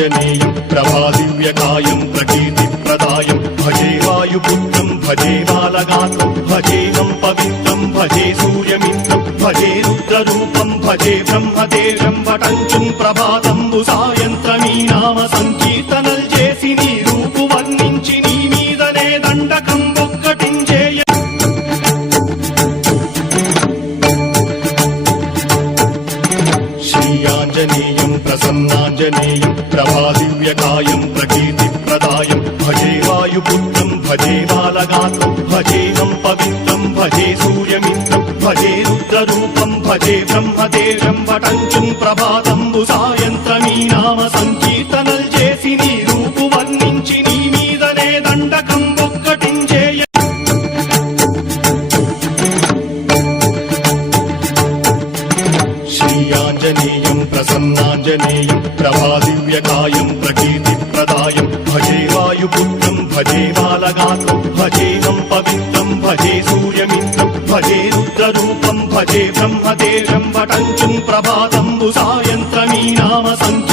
श्रीयाञ्जनेयं प्रभादिव्यकायं प्रकीर्तिप्रदायं भजे वायुपुत्रं भजे बालगात्रं भजेऽहं पवित्रं भजे सूर्यमित्रं भजे रुद्ररूपं भजे ब्रह्मदेवं वटञ्चुं ప్రభాతంబు సాయంత్రమీ నామ సంకీర్తనల్ చేసి నీ రూపు వర్ణించి నీ మీదనే దండకం ఒక్కటించేయ శ్రీయాంజనేయం ప్రసన్నాంజనేయం ప్రభాదివ్యకాయం ప్రకీర్తిప్రదాయం భజే వాయుపుత్రం భజే బాలగాత్రం భజేహం పవిత్రం భజే సూర్యమిత్రం భజే రుద్రరూపం భజే బ్రహ్మదేవం వటంచుం ప్రభాతంబు సాయంత్రమీ నామ సంకీర్తనల్ చేసి నీ రూపు వర్ణించి నీ మీదనే దండకం ఒక్కటించేయ శ్రీయాంజనేయం ప్రసన్నాంజనేయం ప్రభాదివ్యకాయం ప్రకీర్తిప్రదాయం భజే వాయుపుత్రం భజే బాలగాత్రం భజేహం పవిత్రం భజే సూర్యమిత్రం భజే రుద్రరూపం భజే బ్రహ్మదేవం వటంచుం ప్రభాతంబు సాయంత్రమీ నామ సంకీర్తనల్